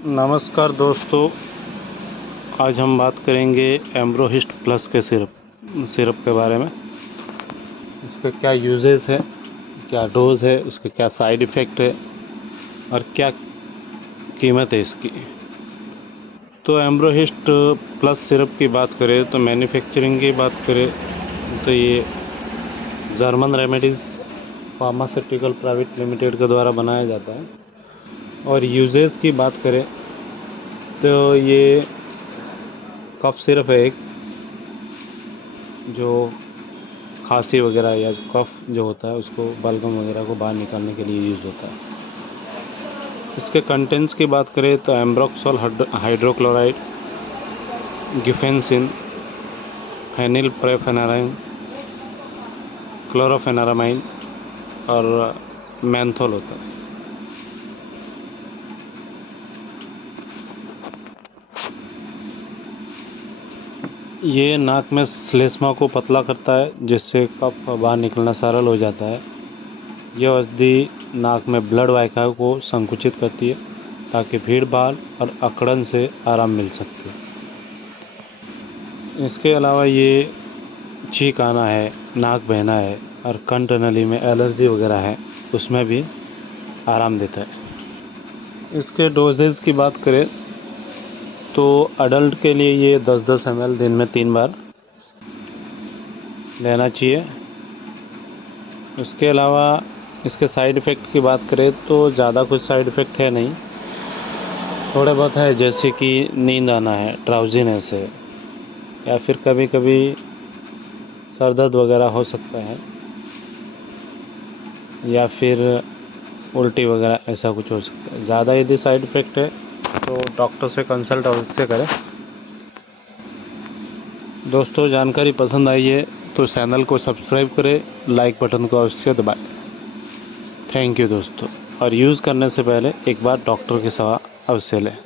नमस्कार दोस्तों, आज हम बात करेंगे एम्ब्रोहिस्ट प्लस के सिरप के बारे में। उसके क्या यूजेस है, क्या डोज है, उसके क्या साइड इफ़ेक्ट है और क्या कीमत है इसकी। तो एम्ब्रोहिस्ट प्लस सिरप की बात करें तो मैन्युफैक्चरिंग की बात करें तो ये German remedies pharmaceutical private limited के द्वारा बनाया जाता है। और यूजेस की बात करें तो ये कफ सिरप है एक, जो खांसी वगैरह या कफ जो होता है उसको बलगम वगैरह को बाहर निकालने के लिए यूज़ होता है। इसके कंटेंट्स की बात करें तो एम्ब्रोक्सोल हाइड्रोक्लोराइड, गिफेंसिन, फेनिल प्रेफेनाराइन, क्लोरोफेनारामाइन और मेंथोल होता है। ये नाक में श्लेष्मा को पतला करता है, जिससे कफ बाहर निकलना सरल हो जाता है। यह औषधि नाक में ब्लड वाहिकाओं को संकुचित करती है ताकि भीड़ भाड़ और अकड़न से आराम मिल सके। इसके अलावा ये छींक आना है, नाक बहना है और कंठ नली में एलर्जी वगैरह है, उसमें भी आराम देता है। इसके डोजेज की बात करें तो अडल्ट के लिए ये 10-10 ml दिन में 3 बार लेना चाहिए। उसके अलावा इसके साइड इफ़ेक्ट की बात करें तो ज़्यादा कुछ साइड इफ़ेक्ट है नहीं, थोड़े बहुत है, जैसे कि नींद आना है, ड्राउजीनेस है, या फिर कभी कभी सर दर्द वगैरह हो सकता है, या फिर उल्टी वगैरह, ऐसा कुछ हो सकता है। ज़्यादा यदि साइड इफ़ेक्ट है तो डॉक्टर से कंसल्ट अवश्य करें। दोस्तों, जानकारी पसंद आई है तो चैनल को सब्सक्राइब करें, लाइक बटन को अवश्य दबाएं। थैंक यू दोस्तों। और यूज़ करने से पहले एक बार डॉक्टर की सलाह अवश्य लें।